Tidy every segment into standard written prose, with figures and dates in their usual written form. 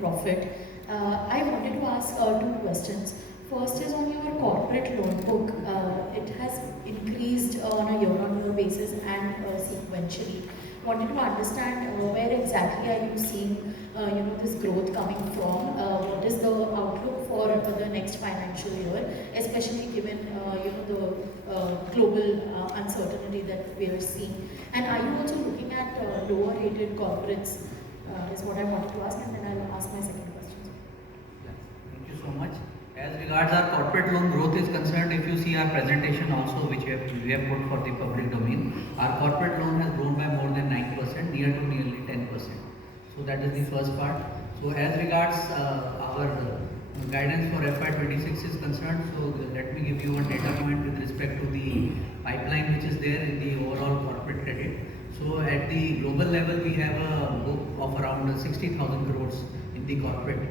profit. I wanted to ask two questions. First is on your corporate loan book. It has increased on a year-on-year basis and sequentially. Wanted to understand where exactly are you seeing this growth coming from? What is the outlook for the next financial year, especially given the global uncertainty that we are seeing? And are you also looking at lower-rated corporates? Is what I wanted to ask, and then I'll ask my second question. Yeah, thank you so much. As regards our corporate loan growth is concerned, if you see our presentation also, which we have put for the public domain, our corporate loan has grown by more than 9%, near to nearly 10%. So that is the first part. So as regards our guidance for FY26 is concerned, so let me give you one data point with respect to the pipeline which is there in the overall corporate credit. So at the global level, we have a book of around 60,000 crores in the corporate,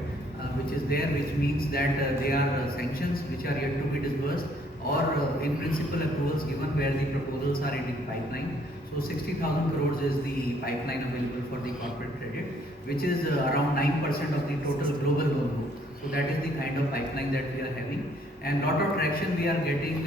which is there, which means that they are sanctions which are yet to be disbursed, or in principle approvals given where the proposals are in the pipeline. So 60,000 crores is the pipeline available for the corporate credit, which is around 9% of the total global loan book. So that is the kind of pipeline that we are having. And lot of traction we are getting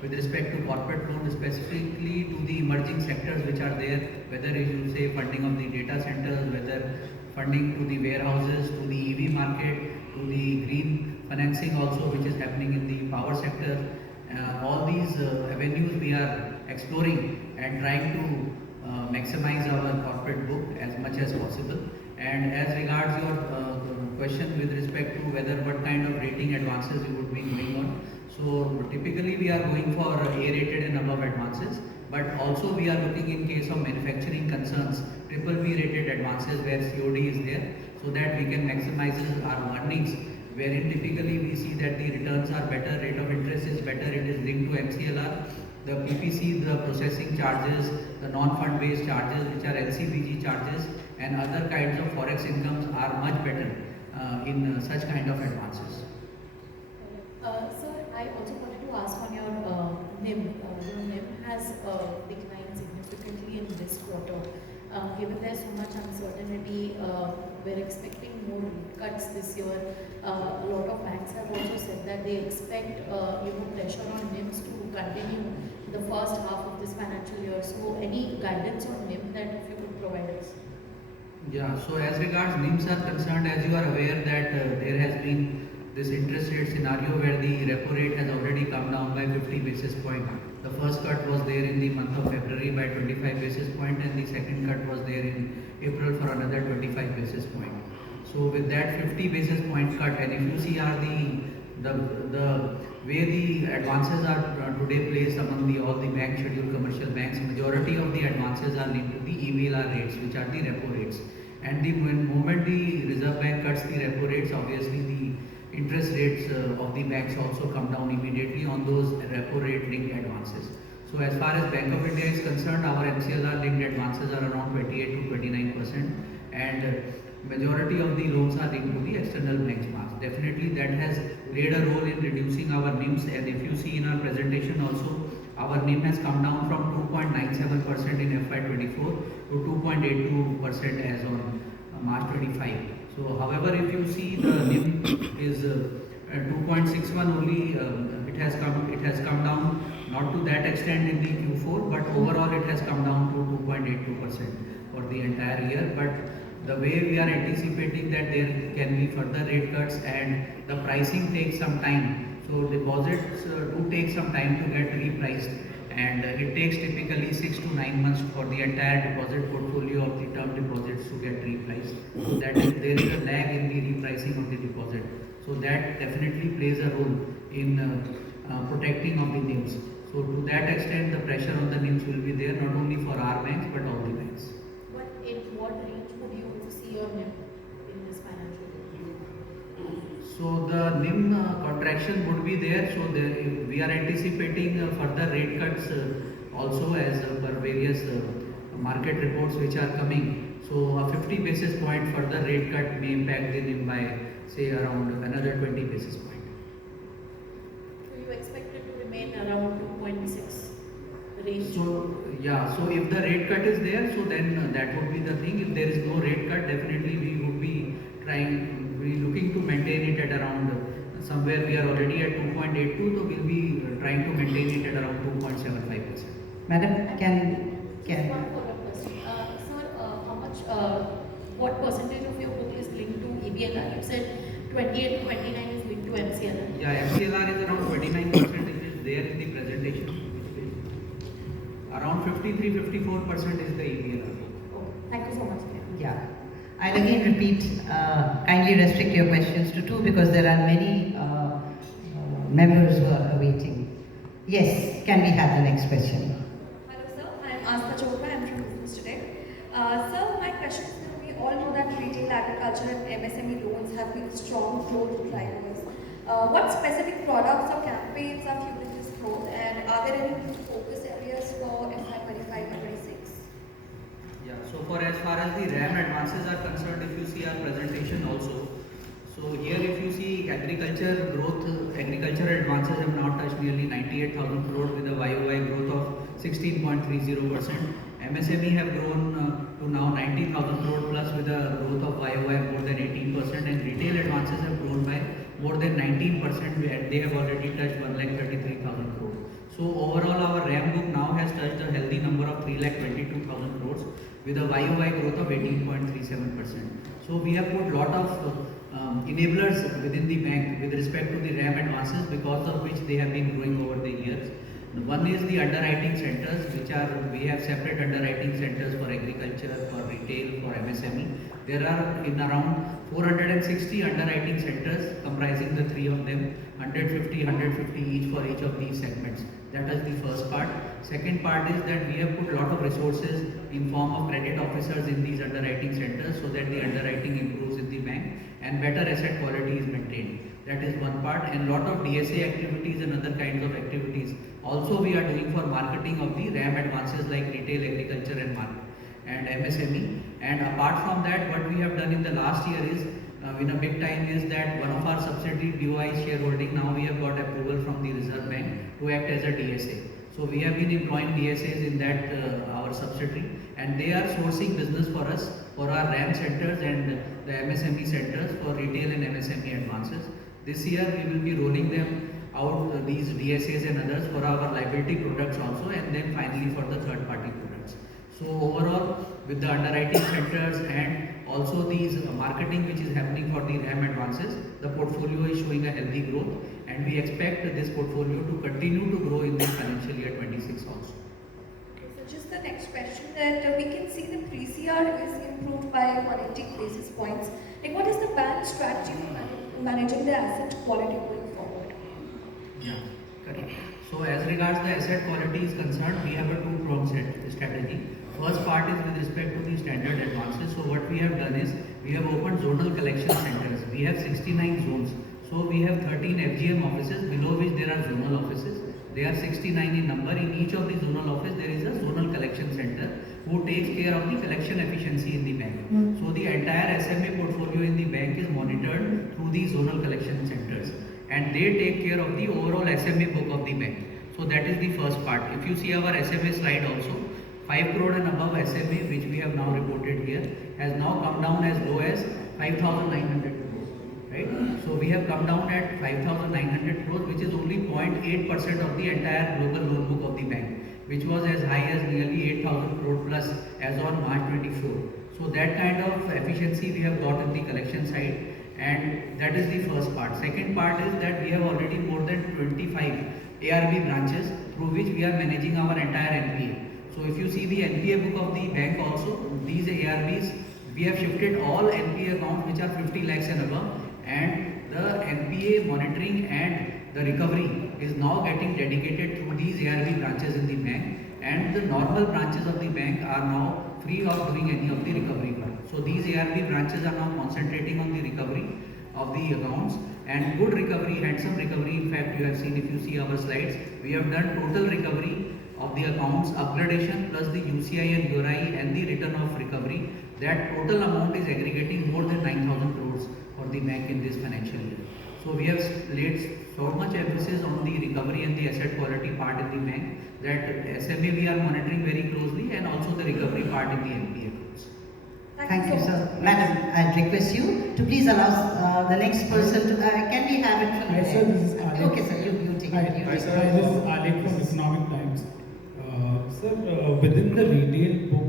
with respect to corporate loan, specifically to the emerging sectors which are there, whether you say funding of the data centers, whether funding to the warehouses, to the EV market, to the green financing also, which is happening in the power sector. All these avenues we are exploring and trying to maximize our corporate book as much as possible. And as regards your question with respect to whether what kind of rating advances you would be going on, so typically we are going for A-rated and above advances, but also we are looking in case of manufacturing concerns, triple B rated advances where COD is there, so that we can maximize our earnings, wherein typically we see that the returns are better, rate of interest is better, it is linked to MCLR, the PPC, the processing charges, the non-fund based charges which are LCBG charges, and other kinds of forex incomes are much better in such kind of advances. Sir, I also wanted to ask on your NIM. Your NIM has declined significantly in this quarter. Given there's so much uncertainty, we're expecting more rate cuts this year. A lot of banks have also said that they expect pressure on NIMs to continue in the first half of this financial year. So, any guidance on NIM that if you could provide us? Yeah, so as regards NIMs are concerned, as you are aware that there has been this interest rate scenario where the repo rate has already come down by 50 basis point. The first cut was there in the month of February by 25 basis point, and the second cut was there in April for another 25 basis point. So with that 50 basis point cut, and if you see are the way the advances are today placed among all the bank scheduled commercial banks, majority of the advances are linked to the EBLR rates, which are the repo rates. And the moment the Reserve Bank cuts the repo rates, obviously the interest rates of the banks also come down immediately on those repo rate linked advances. So as far as Bank of India is concerned, our MCLR linked advances are around 28 to 29%, and majority of the loans are linked to the external benchmarks. Definitely that has played a role in reducing our NIMs, and if you see in our presentation also, our NIM has come down from 2.97% in FY24 to 2.82% as on March 25. So however, if you see the NIM is 2.61 only, it has come down not to that extent in the Q4, but overall it has come down to 2.82% for the entire year. But the way we are anticipating that there can be further rate cuts and the pricing takes some time. So deposits do take some time to get repriced, and it takes typically 6 to 9 months for the entire deposit portfolio of the term deposits to get repriced. So that is, there is a lag in the repricing of the deposit. So that definitely plays a role in protecting of the NIMs. So to that extent, the pressure on the NIMs will be there not only for our banks but all the banks. But in what range would you see your NIM in this financial year? So the NIM contraction would be there. So we are anticipating further rate cuts also as per various market reports which are coming. So a 50 basis point further rate cut may impact the NIM by say around another 20 basis point. So you expect it to remain around 2.6 range? So yeah, so if the rate cut is there, so then that would be the thing. If there is no rate cut, definitely we would be trying 2.82, so we'll be trying to maintain it at around 2.75%. Madam, Just can one follow-up question. Sir, how much, what percentage of your book is linked to EBLR? You said 28 to 29 is linked to MCLR. Yeah, MCLR is around 29%, it is there in the presentation. Around 53-54% is the EBLR. Okay, thank you so much. Yeah. I'll again repeat, kindly restrict your questions to two because there are many members who are awaiting. Yes, can we have the next question? Hello sir, I am Asta Chopra, I am from Business Today. Sir, my question is that we all know that retail, agriculture and MSME loans have been strong growth drivers. What specific products or campaigns are fueling this growth, and are there any focus areas for FY25 or 26? Yeah, so for as far as the RAM advances are concerned, if you see our presentation also, so here if you see agriculture growth, agriculture advances have now touched nearly 98,000 crore with a YOY growth of 16.30%. MSME have grown to now 90,000 crore plus with a growth of YOY more than 18%, and retail advances have grown by more than 19% and they have already touched 1,33,000 crore. So overall our RAM book now has touched a healthy number of 3,22,000 crores with a YOY growth of 18.37%. So we have put lot of enablers within the bank with respect to the RAM advances, because of which they have been growing over the years. One is the underwriting centers, we have separate underwriting centers for agriculture, for retail, for MSME. There are in around 460 underwriting centers comprising the three of them, 150 each for each of these segments. That is the first part. Second part is that we have put a lot of resources in form of credit officers in these underwriting centers so that the underwriting improves in the bank and better asset quality is maintained. That is one part, and lot of DSA activities and other kinds of activities also we are doing for marketing of the RAM advances like retail, agriculture and MSME. And apart from that, what we have done in the last year is in a big time is that one of our subsidiary BoI shareholding, now we have got approval from the Reserve Bank to act as a DSA. So we have been employing DSAs in that our subsidiary, and they are sourcing business for us for our RAM centers and the MSME centers for retail and MSME advances. This year we will be rolling them out these DSAs and others for our liability products also, and then finally for the third party products. So overall, with the underwriting centers and also these marketing which is happening for the RAM advances, the portfolio is showing a healthy growth, and we expect this portfolio to continue to grow in this financial year 26 also. Okay, so just the next question, that we can see the PCR is improved by 180 basis points. Like, what is the bank's strategy for managing the asset quality going forward? Yeah, correct. So as regards the asset quality is concerned, we have a two-pronged strategy. First part is with respect to the standard advances. So what we have done is, we have opened zonal collection centers. We have 69 zones. So we have 13 FGM offices, below which there are zonal offices. They are 69 in number. In each of the zonal office, there is a zonal collection center who takes care of the collection efficiency in the bank. So the entire SMA portfolio in the bank is monitored through these zonal collection centers, and they take care of the overall SMA book of the bank. So that is the first part. If you see our SMA slide also, 5 crore and above SMA, which we have now reported here, has now come down as low as 5,900 crores, right? So we have come down at 5,900 crores, which is only 0.8% of the entire global loan book of the bank, which was as high as nearly 8,000 crore plus as on March 24. So that kind of efficiency we have got in the collection side, and that is the first part. Second part is that we have already more than 25 ARB branches through which we are managing our entire NPA. So if you see the NPA book of the bank also, these ARBs, we have shifted all NPA accounts which are 50 lakhs and above, and the NPA monitoring and the recovery is now getting dedicated through these ARB branches in the bank, and the normal branches of the bank are now free of doing any of the recovery work. So these ARB branches are now concentrating on the recovery of the accounts, and good recovery, handsome recovery. In fact, you have seen, if you see our slides, we have done total recovery of the accounts, upgradation plus the UCI and URI and the return of recovery. That total amount is aggregating more than 9,000 crores for the bank in this financial year. So we have laid so much emphasis on the recovery and the asset quality part in the bank, that SMA we are monitoring very closely, and also the recovery part in the NPA accounts. Thank you, so sir. much. Madam, I'll request you to please allow the next person to, can we have it from Hi, sir, this is Alec. Okay, sir, you take Hi, it. You hi, take sir. it. This is Alec from Economic Times. Sir, within the retail book,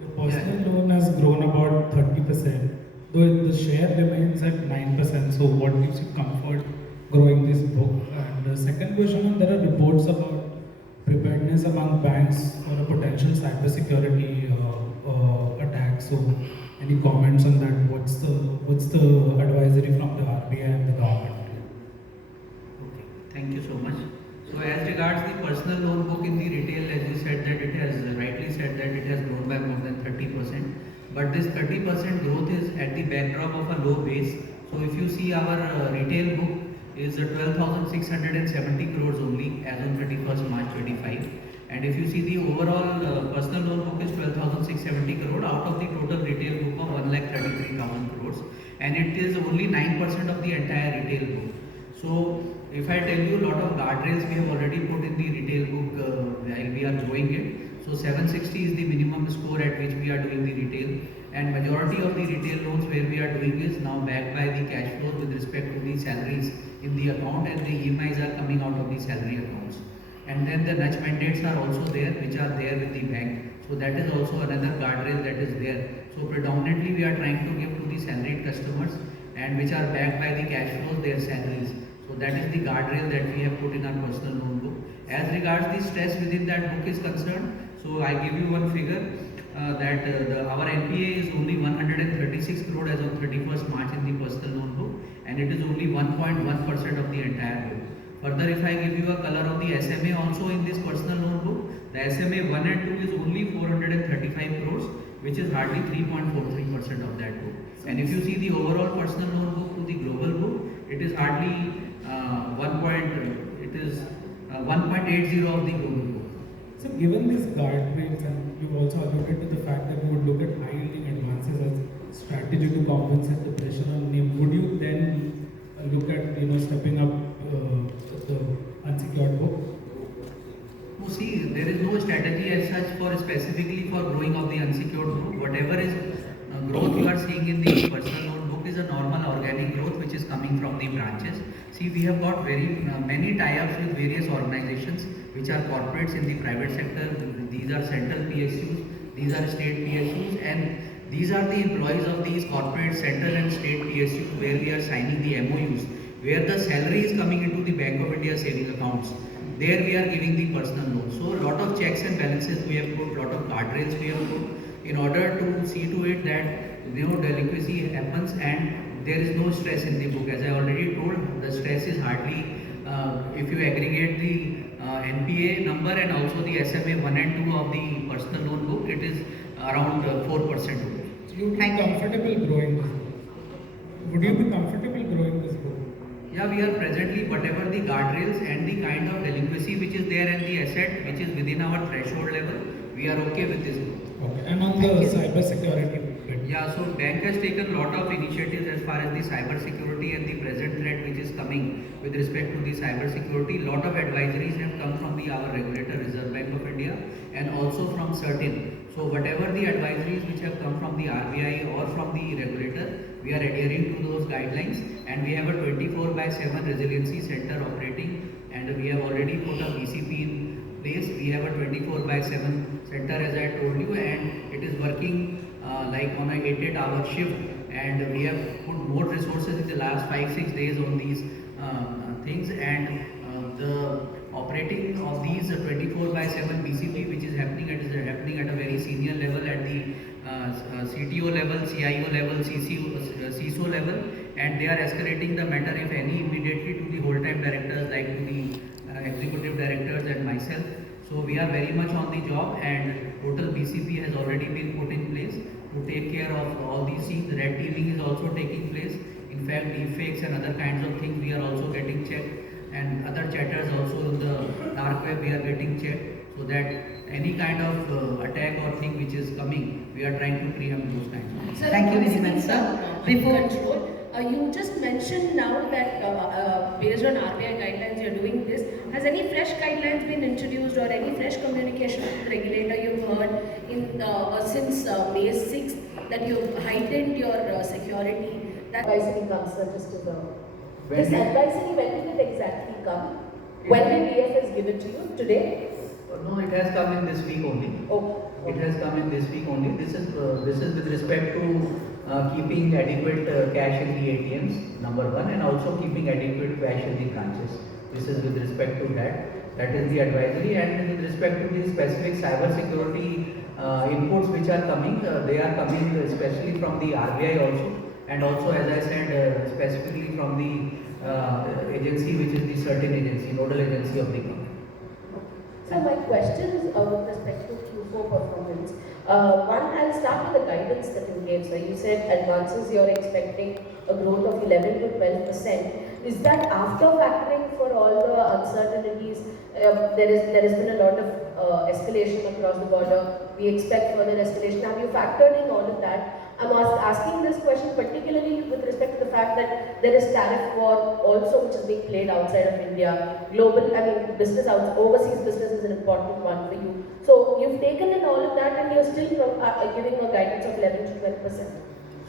the personal loan has grown about 30%, though the share remains at 9%. So, what gives you comfort growing this book? And the second question, there are reports about preparedness among banks for a potential cybersecurity attack. So, any comments on that? What's the advisory from the RBI and the government? Okay, thank you so much. So as regards the personal loan book in the retail, as you said that it has rightly said that it has grown by more than 30%. But this 30% growth is at the backdrop of a low base. So if you see our retail book is 12,670 crores only as on 31st March 25. And if you see the overall personal loan book is 12,670 crore out of the total retail book of 1,33,000 crores, and it is only 9% of the entire retail book. So if I tell you a lot of guardrails we have already put in the retail book while we are growing it. So 760 is the minimum score at which we are doing the retail, and majority of the retail loans where we are doing is now backed by the cash flows with respect to the salaries in the account, and the EMIs are coming out of the salary accounts. And then the nudge mandates are also there, which are there with the bank. So that is also another guardrail that is there. So predominantly we are trying to give to the salaried customers, and which are backed by the cash flows, their salaries. So that is the guardrail that we have put in our personal loan book. As regards the stress within that book is concerned, so I give you one figure that our NPA is only 136 crore as of 31st March in the personal loan book, and it is only 1.1% of the entire book. Further, if I give you a color of the SMA also in this personal loan book, the SMA 1 and 2 is only 435 crores, which is hardly 3.43% of that book. And if you see the overall personal loan book to the global book, it is hardly 1.80 of the global book. So given these guardrails, and you also alluded to the fact that you would look at high yielding advances as strategy to compensate the pressure on NIM, would you then look at stepping up the unsecured book? No, see, there is no strategy as such for specifically for growing of the unsecured book. Whatever is growth you are seeing in the personal loan book is a normal organic growth which is coming from the branches. See, we have got very many tie-ups with various organizations which are corporates in the private sector. These are central PSUs, these are state PSUs, and these are the employees of these corporate central and state PSUs where we are signing the MOUs, where the salary is coming into the Bank of India saving accounts. There we are giving the personal loan. So a lot of checks and balances we have put, lot of guardrails we have put in order to see to it that delinquency happens and there is no stress in the book. As I already told, the stress is hardly, if you aggregate the NPA number and also the SMA 1 and 2 of the personal loan book, it is around 4%. So you would be comfortable growing this book? Would you be comfortable growing this book? Yeah, we are presently, whatever the guardrails and the kind of delinquency which is there and the asset which is within our threshold level, we are okay with this book. Okay, and on the cyber security bit? Yeah, so bank has taken a lot of initiatives as far as the cyber security and the present threat which is coming with respect to the cyber security. Lot of advisories have come from our regulator, Reserve Bank of India, and also from certain. So whatever the advisories which have come from the RBI or from the regulator, we are adhering to those guidelines, and we have a 24/7 resiliency center operating, and we have already put a BCP in place. We have a 24/7 center as I told you, and it is working like on a 8-hour shift, and we have put more resources in the last 5-6 days on these things, and the operating of these 24/7 BCP which is happening at a very senior level at the CTO level, CIO level, CISO level, and they are escalating the matter if any immediately to the whole-time directors like to the executive directors and myself. So we are very much on the job, and total BCP has already been put in place to take care of all these things. Red teaming is also taking place. In fact, deepfakes and other kinds of things we are also getting checked, and other chatters also in the dark web we are getting checked, so that any kind of attack or thing which is coming, we are trying to preempt those kinds. Sir, Thank you very speaking much, sir. of Before- control, you just mentioned now that based on RBI guidelines you are doing this. Has any fresh guidelines been introduced or any fresh communication with the regulator you've heard in since May 6th? that you've heightened your security. That advisory comes, sir, just to the. This advisory, when did it exactly come? When did DFS give it to you? Today? No, it has come in this week only. Oh. It has come in this week only. This is with respect to keeping adequate cash in the ATMs, number one, and also keeping adequate cash in the branches. This is with respect to that. That is the advisory, and with respect to the specific cyber security inputs which are coming, they are coming especially from the RBI also, and also, as I said, specifically from the agency which is the certain agency, nodal agency of the company. So my question is with respect to Q4 performance. One, I'll start with the guidance that you gave. So you said advances you're expecting a growth of 11 to 12%. Is that after factoring for all the uncertainties? There has been a lot of escalation across the border. We expect further escalation. Have you factored in all of that? I'm asking this question particularly with respect to the fact that there is tariff war also which is being played outside of India. Global, business overseas business is an important one for you. So you've taken in all of that and you're still giving a guidance of 11 to 12%.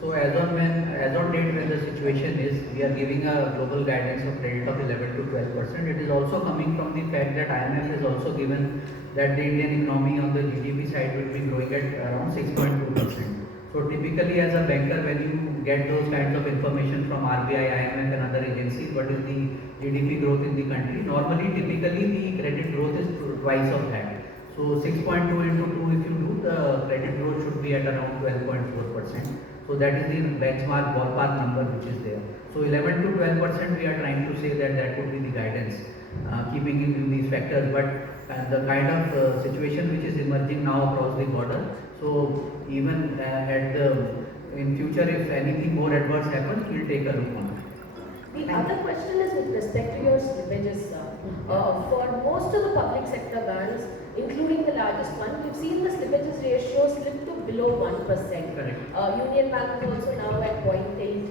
So as on date when the situation is, we are giving a global guidance of credit of 11 to 12%. It is also coming from the fact that IMF has also given that the Indian economy on the GDP side will be growing at around 6.2%. So typically as a banker, when you get those kinds of information from RBI, IMF and other agencies, what is the GDP growth in the country? Normally, typically the credit growth is twice of that. So 6.2 into 2, if you do, the credit growth should be at around 12.4%. So that is the benchmark ballpark number which is there. So 11 to 12% we are trying to say that would be the guidance, keeping in view these factors. But the kind of situation which is emerging now across the border, so even in future if anything more adverse happens, we'll take a look on it. The other question is with respect to your slippages, sir. For most of the public sector banks, including the largest one, we've seen the slippages ratio slip to below 1%. Correct. Union Bank is also now at 0.8,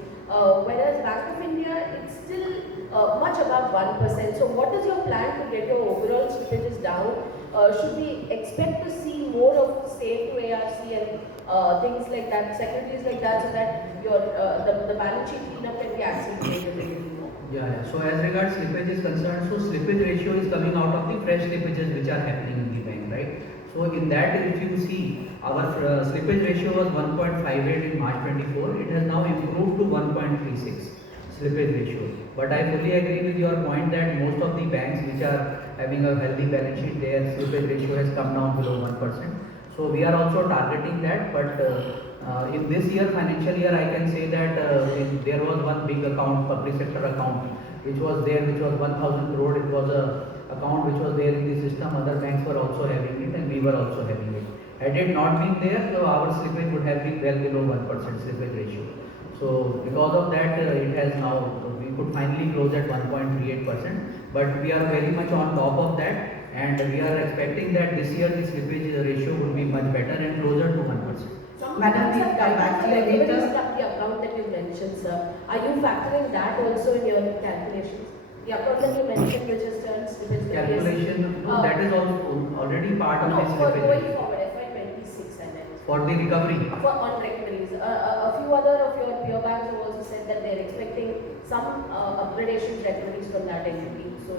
whereas Bank of India, it's still much above 1%. So what is your plan to get your overall slippages down? Should we expect to see more of sale to ARC and things like that, securities like that, so that your the balance sheet cleanup can be accelerated a little more? Yeah. So as regards slippage is concerned, so slippage ratio is coming out of the fresh slippages which are happening in the bank, right? So in that, if you see, our slippage ratio was 1.58 in March 24. It has now improved to 1.36 slippage ratio. But I fully agree with your point that most of the banks which are having a healthy balance sheet, their slippage ratio has come down below 1%. So we are also targeting that, but in this year, financial year, I can say that there was one big account, public sector account, which was there, which was 1,000 crore. It was a account which was there in the system. Other banks were also having it, and we were also having it. Had it not been there, so our slippage would have been well below 1% slippage ratio. So because of that, it has now, we could finally close at 1.38%, but we are very much on top of that, and we are expecting that this year the slippage ratio will be much better and closer to 1%. Madam, we'll come back to you later. The account that you mentioned, sir, are you factoring that also in your calculations? The account that you mentioned, which is turned slippage Calculation, no, that is also already part of no, this for slippage going ratio. forward, FY26 and then. For the recovery. For on recoveries. A few other of your peer banks have also said that they're expecting some upgradation recoveries from that entity. So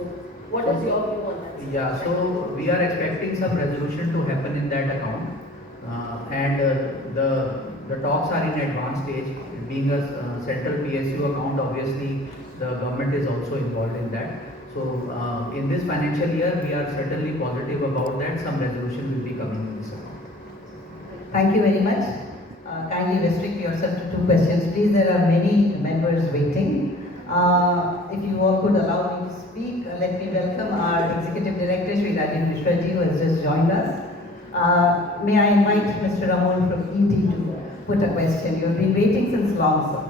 what is your view on that? Yeah, so we are expecting some resolution to happen in that account, and the talks are in advanced stage. Being a central PSU account, obviously the government is also involved in that. So in this financial year, we are certainly positive about that. Some resolution will be coming in this account. Thank you very much. Kindly restrict yourself to 2 questions, please. There are many members waiting. If you all could allow me to speak, let me welcome our Executive Director, Sri Rajneesh Karnatak, who has just joined us. May I invite Mr. Amol from ET to put a question. You've been waiting since long, sir.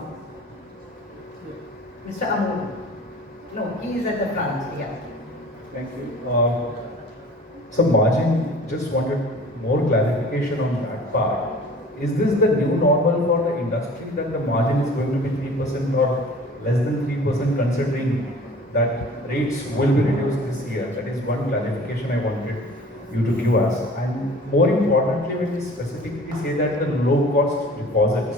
Mr. Amol. No, he is at the front, yeah. Thank you. So margin, just wanted more clarification on that part. Is this the new normal for the industry, that the margin is going to be 3% or less than 3%, considering that rates will be reduced this year? That is one clarification I wanted. you to give us? And more importantly, when we specifically say that the low cost deposits,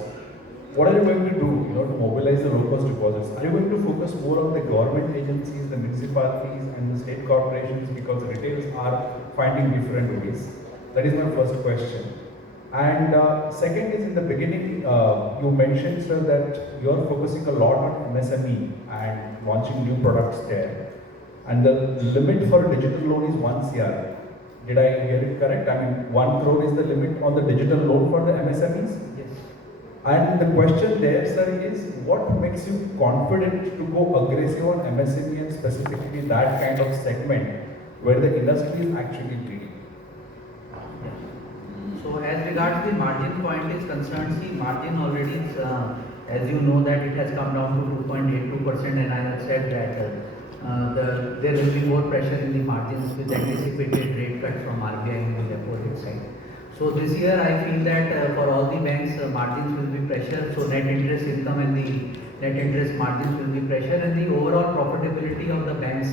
what are you going to do, to mobilize the low cost deposits? Are you going to focus more on the government agencies, the municipalities, and the state corporations, because retailers are finding different ways? That is my first question. And second is, in the beginning, you mentioned, sir, that you're focusing a lot on MSME and launching new products there. And the limit for a digital loan is 1 CR. Did I hear it correct? I mean, 1 crore is the limit on the digital loan for the MSMEs? Yes. And the question there, sir, is what makes you confident to go aggressive on MSME and specifically that kind of segment where the industry is actually leading? So as regards the margin point is concerned, see margin already is, as you know that it has come down to 2.82%, and I have said that there will be more pressure in the margins with anticipated rate cut from RBI on the repo rate side. So this year I feel that for all the banks margins will be pressure, so net interest income and the net interest margins will be pressure, and the overall profitability of the banks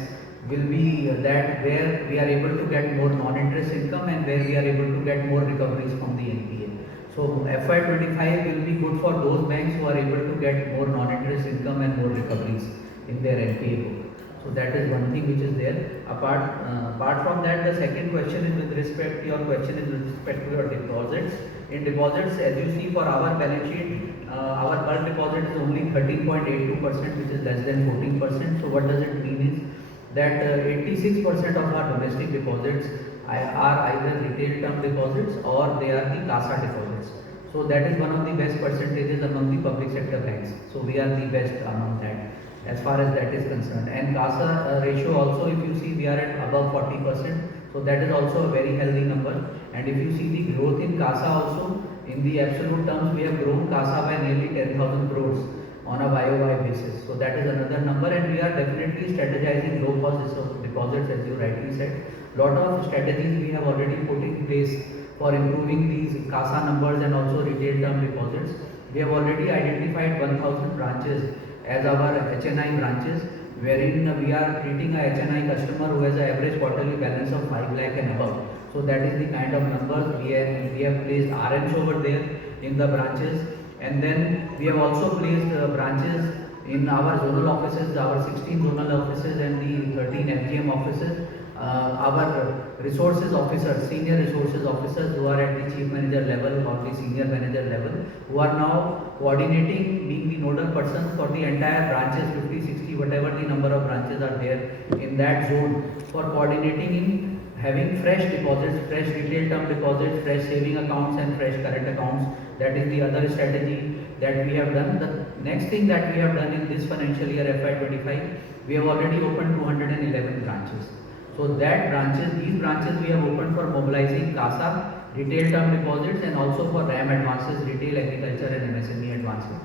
will be that where we are able to get more non-interest income and where we are able to get more recoveries from the NPA. So FY25 will be good for those banks who are able to get more non-interest income and more recoveries in their NPA book. So that is one thing which is there. Apart from that, the second question is with respect to your question is with respect to your deposits. In deposits, as you see for our balance sheet, our bulk deposit is only 13.82%, which is less than 14%. So what does it mean is that 86% of our domestic deposits are either retail term deposits or they are the CASA deposits. So that is one of the best percentages among the public sector banks. So we are the best among that as far as that is concerned. And CASA ratio also, if you see, we are at above 40%. So that is also a very healthy number. And if you see the growth in CASA also, in the absolute terms, we have grown CASA by nearly 10,000 crores on a YOY basis. So that is another number, and we are definitely strategizing low cost deposits, as you rightly said. Lot of strategies we have already put in place for improving these CASA numbers and also retail term deposits. We have already identified 1,000 branches as our HNI branches, wherein we are treating a HNI customer who has an average quarterly balance of 5 lakh and above. So that is the kind of numbers we have placed RMs over there in the branches. And then we have also placed branches in our zonal offices, our 16 zonal offices and the 13 FGM offices. Our resources officers, senior resources officers who are at the chief manager level or the senior manager level, who are now coordinating, being the nodal persons for the entire branches, 50, 60, whatever the number of branches are there in that zone, for coordinating in having fresh deposits, fresh retail term deposits, fresh saving accounts and fresh current accounts. That is the other strategy that we have done. The next thing that we have done in this financial year FY25, we have already opened 211 branches. So these branches we have opened for mobilizing CASA, retail term deposits, and also for RAM advances, retail, agriculture and MSME advances.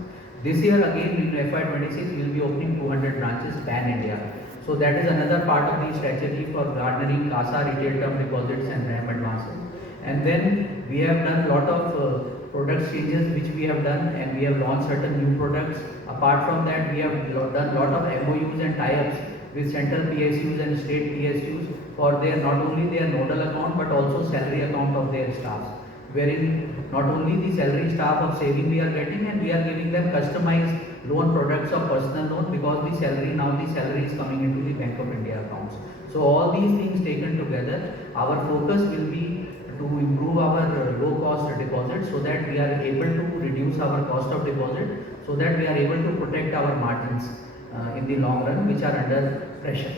This year again in FY26 we will be opening 200 branches pan-India. So that is another part of the strategy for garnering CASA, retail term deposits and RAM advances. And then we have done a lot of product changes which we have done, and we have launched certain new products. Apart from that, we have done a lot of MOUs and tie-ups with central PSUs and state PSUs for their not only their nodal account but also salary account of their staffs, wherein not only the salary staff of saving we are getting, and we are giving them customized loan products of personal loan, because the salary is coming into the Bank of India accounts. So all these things taken together, our focus will be to improve our low cost deposits so that we are able to reduce our cost of deposit, so that we are able to protect our margins in the long run, which are under pressure.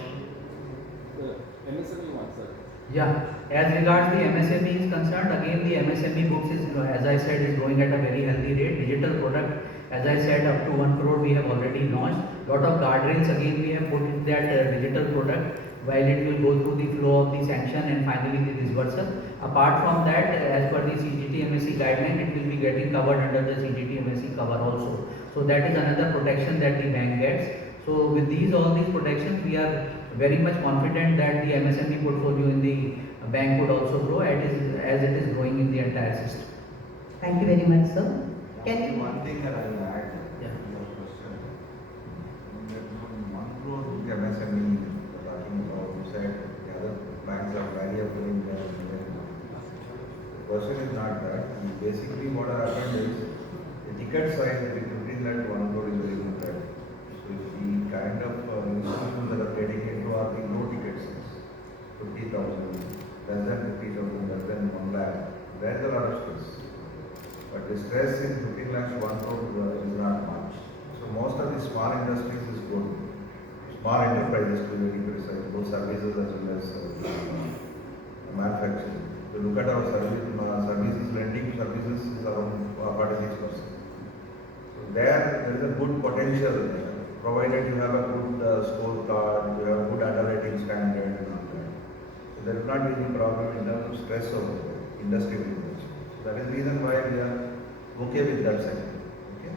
The MSME one, sir. Yeah, as regards the MSME is concerned, again the MSME books is, as I said, is growing at a very healthy rate. Digital product, as I said, up to 1 crore we have already launched. Lot of guardrails again we have put in that digital product, while it will go through the flow of the sanction and finally the disbursal. Apart from that, as per the CGT MSE guideline, it will be getting covered under the CGT MSE cover also. So that is another protection that the bank gets. So with all these protections, we are very much confident that the MSME portfolio in the bank would also grow as it is growing in the entire system. Thank you very much, sir. Can you? One thing that I will add Yeah. to your question. That 1 crore MSME you're talking about, you said the other banks are very doing well. basically what happened is the ticket size between 15 lakh to 1 crore is very limited. So if the kind of institutions that are getting into are the low ticket size, 50,000, less than 50,000, less than 1 lakh, there is a lot of stress. But the stress in 15 lakhs to 1 crore is not much. So most of the small industries is good. Small enterprises to be very precise, both services as well as manufacturing. If you look at our services, lending services is around 46%. So there is a good potential there, provided you have a good scorecard, you have good underwriting standard and all that. So there will not be any problem in terms of stress of industry business. So that is the reason why we are okay with that sector. Okay?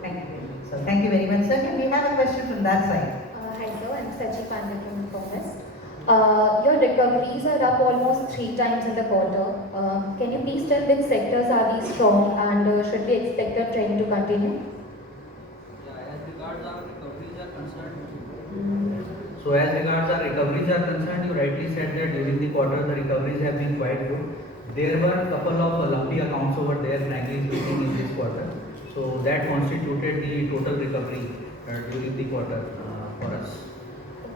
Thank you very much. So thank you very much, sir. Can we have a question from that side? Hi sir, I'm Sachi Pandey from Commerce. Your recoveries are up almost 3 times in the quarter. Can you please tell which sectors are these strong and should we expect the trend to continue? Yeah, as regards our recoveries are concerned. So as regards our recoveries are concerned, you rightly said that during the quarter the recoveries have been quite good. There were a couple of lumpy accounts over there frankly speaking in this quarter. So that constituted the total recovery during the quarter for us.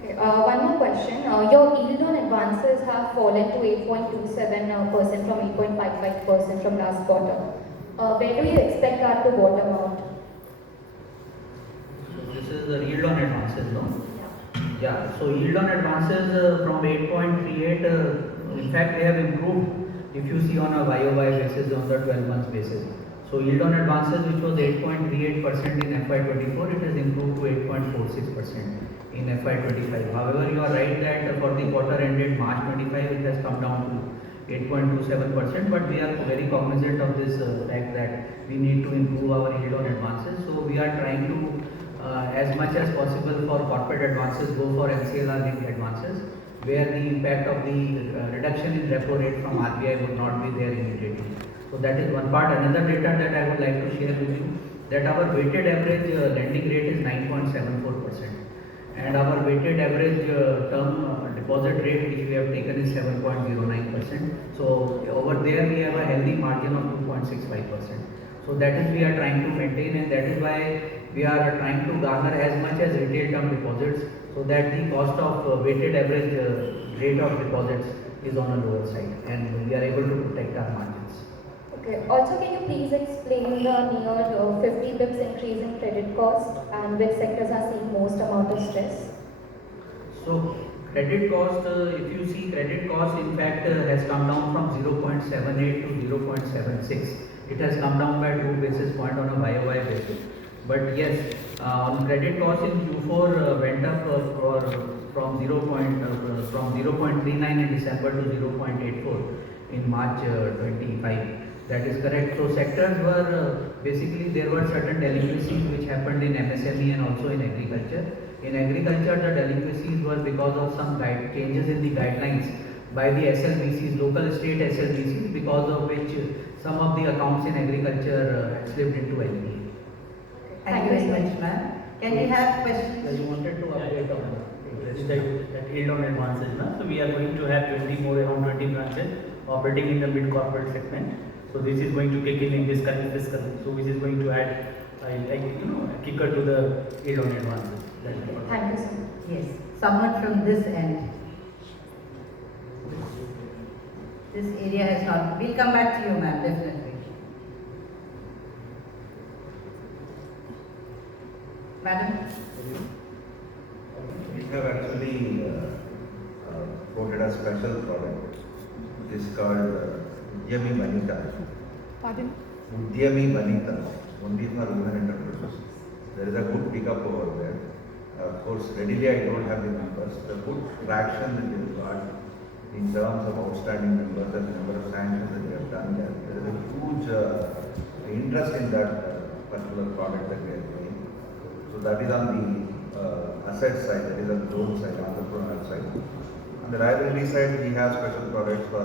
Okay, one more question. Your yield on advances have fallen to 8.27% from 8.55% from last quarter. Where do you expect that to bottom out? So this is the yield on advances, no? Yeah, so yield on advances from 8.38, in fact they have improved if you see on a YOY basis on the 12 months basis. So yield on advances which was 8.38% in FY24, it has improved to 8.46% in FY25. However, you are right that for the quarter ended March 25, it has come down to 8.27%, but we are very cognizant of this fact that we need to improve our yield on advances. So we are trying to, as much as possible for corporate advances, go for MCLR linked advances, where the impact of the reduction in repo rate from RBI would not be there immediately. So that is one part. Another data that I would like to share with you, that our weighted average lending rate is 9.74%, and our weighted average term deposit rate which we have taken is 7.09%. So over there we have a healthy margin of 2.65%. So that is we are trying to maintain, and that is why we are trying to garner as much as retail term deposits, so that the cost of weighted average rate of deposits is on a lower side, and we are able to protect our margins. Okay. Also, can you please explain the near 50 bips increase in credit cost and which sectors are seeing most amount of stress? So credit cost, if you see credit cost, in fact has come down from 0.78 to 0.76. It has come down by 2 basis point on a YOY basis. But yes, on credit cost in Q4 went up from 0.39 in December to 0.84 in March 25. That is correct. So sectors were basically there were certain delinquencies which happened in MSME and also in agriculture. In agriculture, the delinquencies were because of some changes in the guidelines by the SLBCs, local state SLBCs, because of which some of the accounts in agriculture slipped into NPA. Thank you very much, ma'am. Can we have questions? You wanted to update on that yield on advances. So we are going to have 20 more, around 20 branches operating in the mid corporate segment. So this is going to kick in this current fiscal. So which is going to add a kicker to the yield on advances. Thank you, sir. Yes, someone from this end. This area has not. We'll come back to you, ma'am, definitely. Madam? We have actually quoted a special product, which is called Udyami Vanita. Pardon? Udyami Vanita, only for women entrepreneurs. There is a good pickup over there. Of course, readily I don't have the numbers. The good traction that we have got in terms of outstanding members and number of sanctions that we have done there. There is a huge interest in that particular product that we are doing. So that is on the asset side, that is on the loan side, entrepreneurial side. On the liability side, we have special products for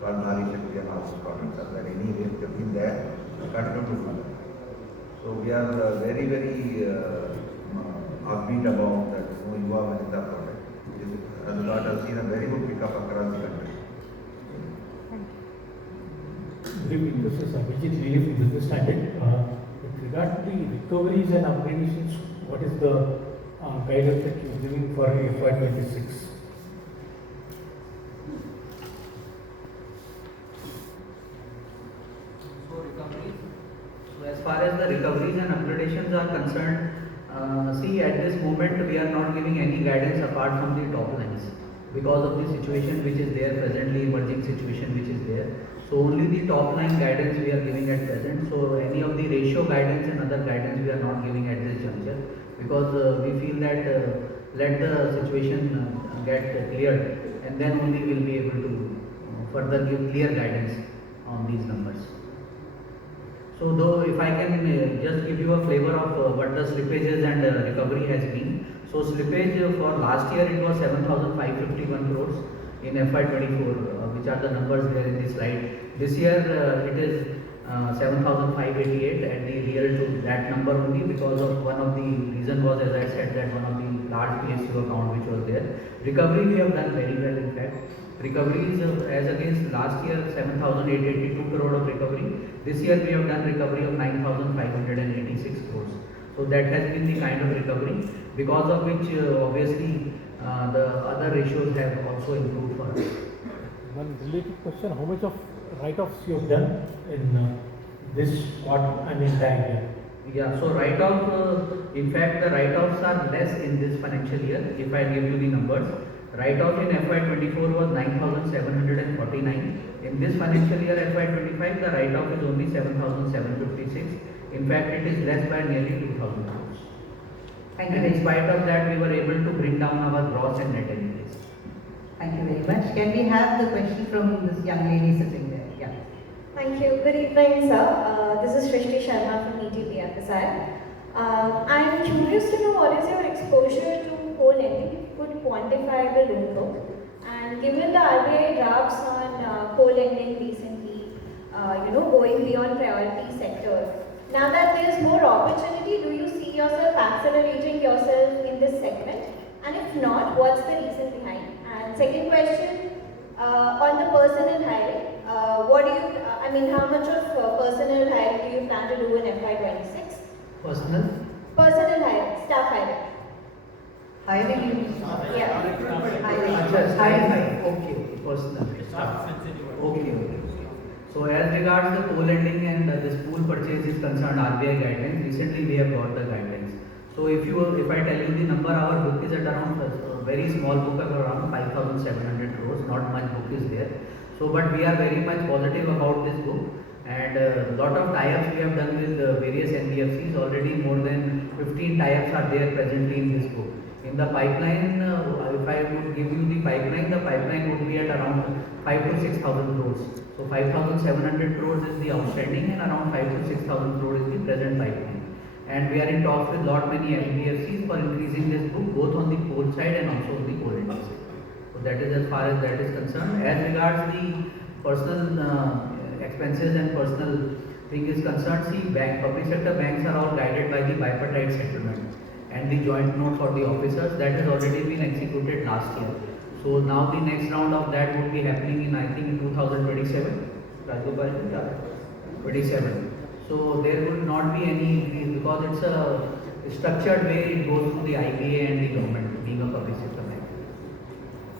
Nari Shakti and also products are there anyway. We have been there, we continue to do that. So we are very, very upbeat about that Yuva Vanita product. As God has seen a very good pickup across the country. Good evening, this is which is really from business standard. With regard to the recoveries and upgradations, what is the guidance that you're giving for FY26? So as far as the recoveries and upgradations are concerned, see at this moment we are not giving any guidance apart from the top lines because of the situation which is there presently, emerging situation which is there. So only the top line guidance we are giving at present. So any of the ratio guidance and other guidance we are not giving at this juncture because we feel that let the situation get cleared and then only we will be able to further give clear guidance on these numbers. So though if I can just give you a flavor of what the slippages and recovery has been. So slippage for last year it was 7,551 crores in FY24, which are the numbers there in the slide. This year it is 7,588 and the real to that number only because of one of the reason was, as I said, that one of the large PSU account which was there. Recovery we have done very well in fact. Recoveries as against last year 7,882 crore of recovery. This year we have done recovery of 9,586 crores. So that has been the kind of recovery because of which obviously the other ratios have also improved for us. One related question, how much of write-offs you have done in this quarter and entire year? Yeah, so write-off, in fact the write-offs are less in this financial year if I give you the numbers. Write-off in FY24 was 9,749. In this financial year FY25 the write-off is only 7,756. In fact it is less by nearly 2,000 crores. Thank you. And in spite of that we were able to bring down our gross and net NPAs. Thank you very much. Can we have the question from this young lady sitting there? Yeah. Thank you. Good evening, sir. This is Shrishti Sharma from ETPFSI. I'm curious to know what is your exposure to co-lending, if you could quantify the loan book. And given the RBI drafts on co-lending recently, going beyond priority sector, now that there's more opportunity, do you see yourself accelerating yourself in this segment? And if not, what's the reason behind? And second question, on the personnel hiring, how much of personnel hiring do you plan to do in FY26? Personnel hiring, staff hiring. Hiring? Yeah. Hiring. Okay, personal. Okay. So as regards the co-lending and this pool purchase is concerned, RBI guidelines, recently we have got the guidelines. So if I tell you the number, our book is at around a very small book of around 5,700 crores, not much book is there. So but we are very much positive about this book and a lot of tie-ups we have done with various NBFCs. Already more than 15 tie-ups are there presently in this book. In the pipeline, if I would give you the pipeline would be at around 5 to 6,000 crores. So 5,700 crores is the outstanding and around 5 to 6,000 crores is the present pipeline. And we are in talks with lot many NBFCs for increasing this book both on the pool side and also on the co-lending side. So that is as far as that is concerned. As regards the personal expenses and personal thing is concerned, see public sector banks are all guided by the bipartite settlement and the joint note for the officers that has already been executed last year. So now the next round of that would be happening in I think in 2027. 27. So there would not be any increase because it's a structured way it goes through the IBA and the government being a public sector bank.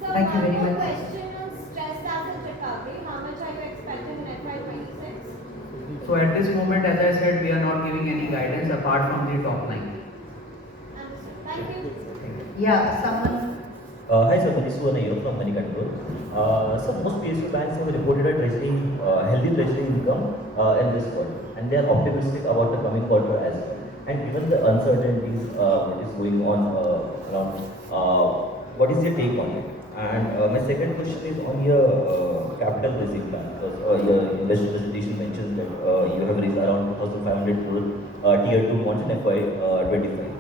So Thank you very much. Question on stress asset recovery, how much are you expecting in FY26? So at this moment, as I said, we are not giving any guidance apart from the top line. Understood. Thank you. Yeah, someone. Hi sir, this is Suvarna from Money Control. So most PSU banks have reported a healthy treasury income in this quarter, and they are optimistic about the coming quarter as well. And given the uncertainties that is going on around, what is your take on it? And my second question is on your capital raising plan, because your investor presentation mentions that you have raised around 2,500 crore tier 2 bonds in FY25.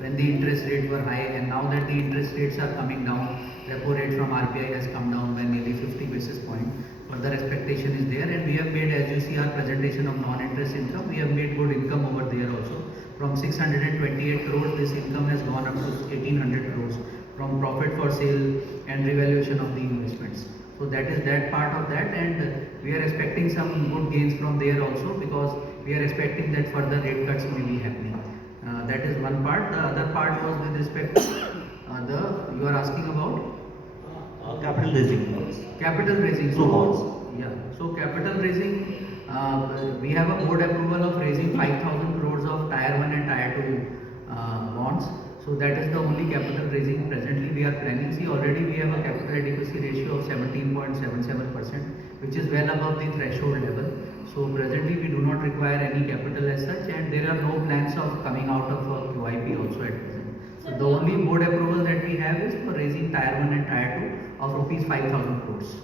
When the interest rates were high and now that the interest rates are coming down, repo rate from RBI has come down by nearly 50 basis points. Further expectation is there and we have made, as you see our presentation of non-interest income, we have made good income over there also. From 628 crores, this income has gone up to 1800 crores from profit for sale and revaluation of the investments. So that is that part of that, and we are expecting some good gains from there also, because we are expecting that further rate cuts may be happening. That is one part. The other part was with respect to you are asking about Capital raising loans. capital raising. Through bonds. Yeah. So capital raising, we have a board approval of raising 5,000 crores of tier 1 and tier 2 bonds. So that is the only capital raising presently we are planning. See, already we have a capital adequacy ratio of 17.77%, which is well above the threshold level. So presently we do not require any capital as such, and there are no plans of coming out of a QIP also at present. So the only board approval that we have is for raising tier 1 and tier 2 of rupees 5,000 crores.